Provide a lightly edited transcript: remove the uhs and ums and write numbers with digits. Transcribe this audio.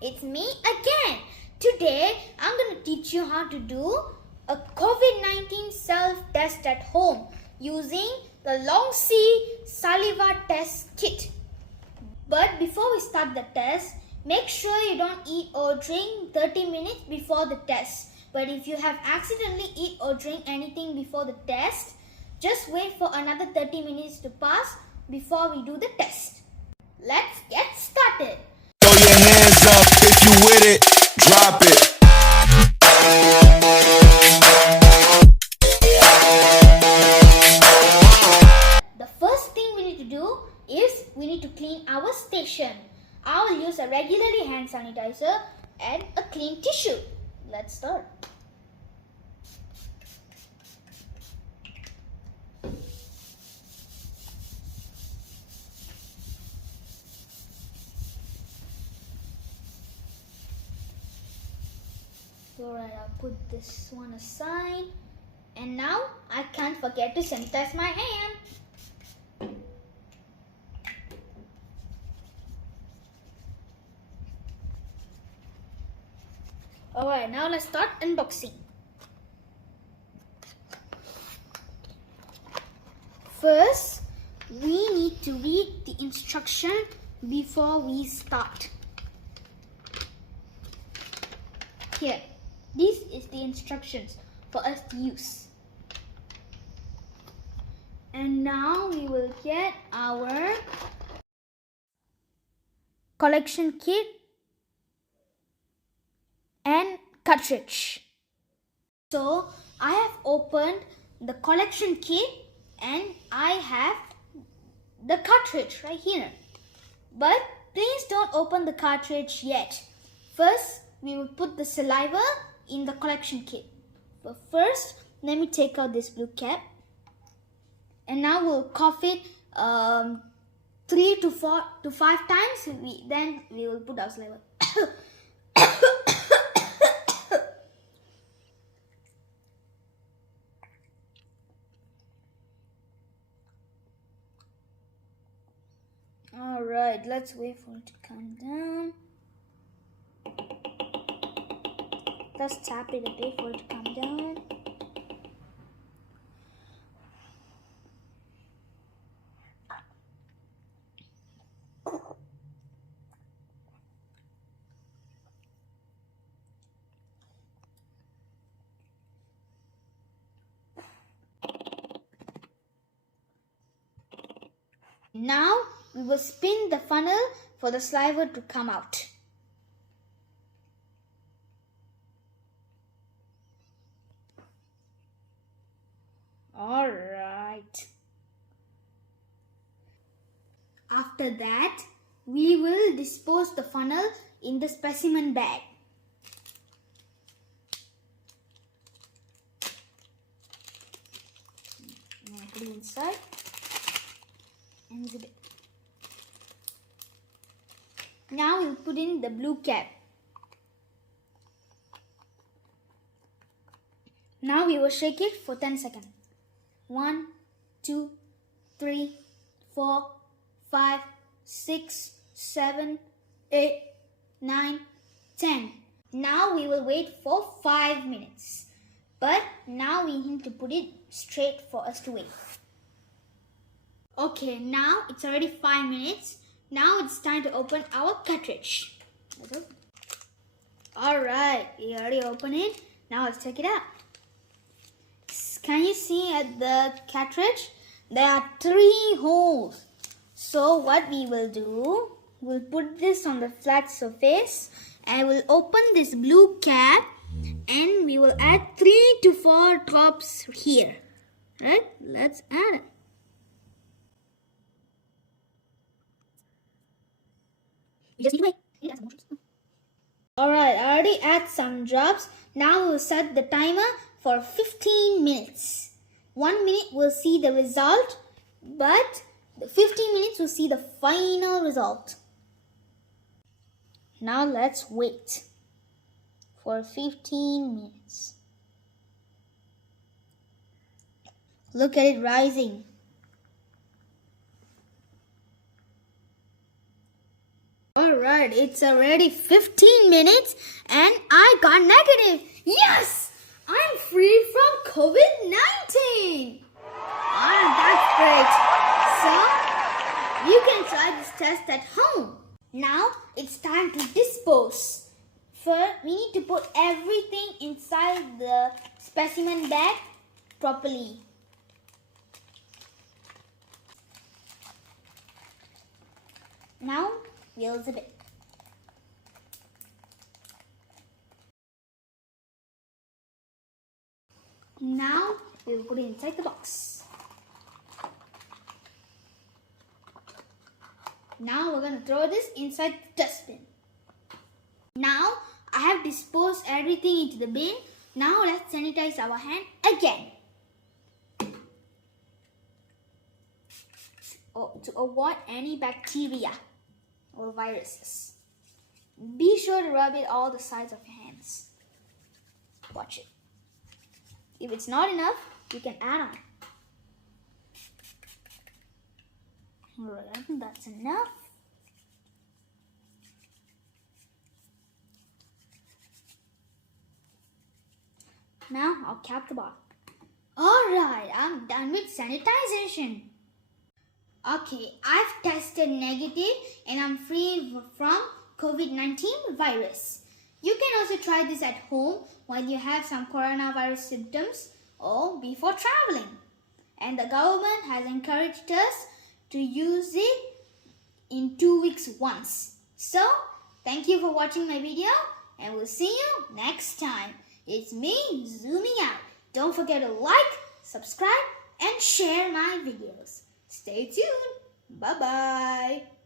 it's me again. Today, I'm going to teach you how to do a COVID-19 self-test at home using the Longsee saliva test kit. But before we start the test, make sure you don't eat or drink 30 minutes before the test. But if you have accidentally eat or drink anything before the test, just wait for another 30 minutes to pass before we do the test. Let's get started. Throw your hands up if you with it. Drop it. The first thing we need to do is we need to clean our station. I will use a regularly hand sanitizer and a clean tissue. Let's start. Alright, I'll put this one aside. And now I can't forget to sanitize my hand. Alright, now let's start unboxing. First, we need to read the instruction before we start. Here, this is the instructions for us to use. And now we will get our collection kit and cartridge. So I have opened the collection kit and I have the cartridge right here. But please don't open the cartridge yet. First, we will put the saliva in the collection kit. But first, let me take out this blue cap. And now we'll cough it 3 to 4 to 5 times. Then we will put our saliva. Alright, let's wait for it to calm down. Let's tap it a bit for it to calm down. Now we will spin the funnel for the saliva to come out. Alright. After that, we will dispose the funnel in the specimen bag. Put it inside. And zip it. Now we'll put in the blue cap. Now we will shake it for 10 seconds. 1, 2, 3, 4, 5, 6, 7, 8, 9, 10. Now we will wait for 5 minutes. But now we need to put it straight for us to wait. Okay, now it's already 5 minutes. Now it's time to open our cartridge. Alright, we already opened it. Now let's take it out. Can you see at the cartridge? There are 3 holes. So what we will do, we'll put this on the flat surface. I will open this blue cap and we will add 3 to 4 drops here. Right? Let's add it. You just need to wait. Alright, I already add some drops. Now we'll set the timer for 15 minutes. 1 minute we'll see the result, but the 15 minutes we'll see the final result. Now let's wait for 15 minutes. Look at it rising. Alright, it's already 15 minutes and I got negative. Yes! I'm free from COVID-19. That's great. So, you can try this test at home. Now, it's time to dispose. First, we need to put everything inside the specimen bag properly. Now, we'll zip it. Now, we'll put it inside the box. Now, we're going to throw this inside the dustbin. Now, I have disposed everything into the bin. Now, let's sanitize our hand again. To avoid any bacteria or viruses. Be sure to rub it all the sides of your hands. Watch it. If it's not enough, you can add on. Alright, that's enough. Now I'll cap the bottle. Alright, I'm done with sanitization. Okay, I've tested negative and I'm free from COVID-19 virus. You can also try this at home while you have some coronavirus symptoms or before traveling. And the government has encouraged us to use it in 2 weeks once. So, thank you for watching my video and we'll see you next time. It's me zooming out. Don't forget to like, subscribe and share my videos. Stay tuned. Bye-bye.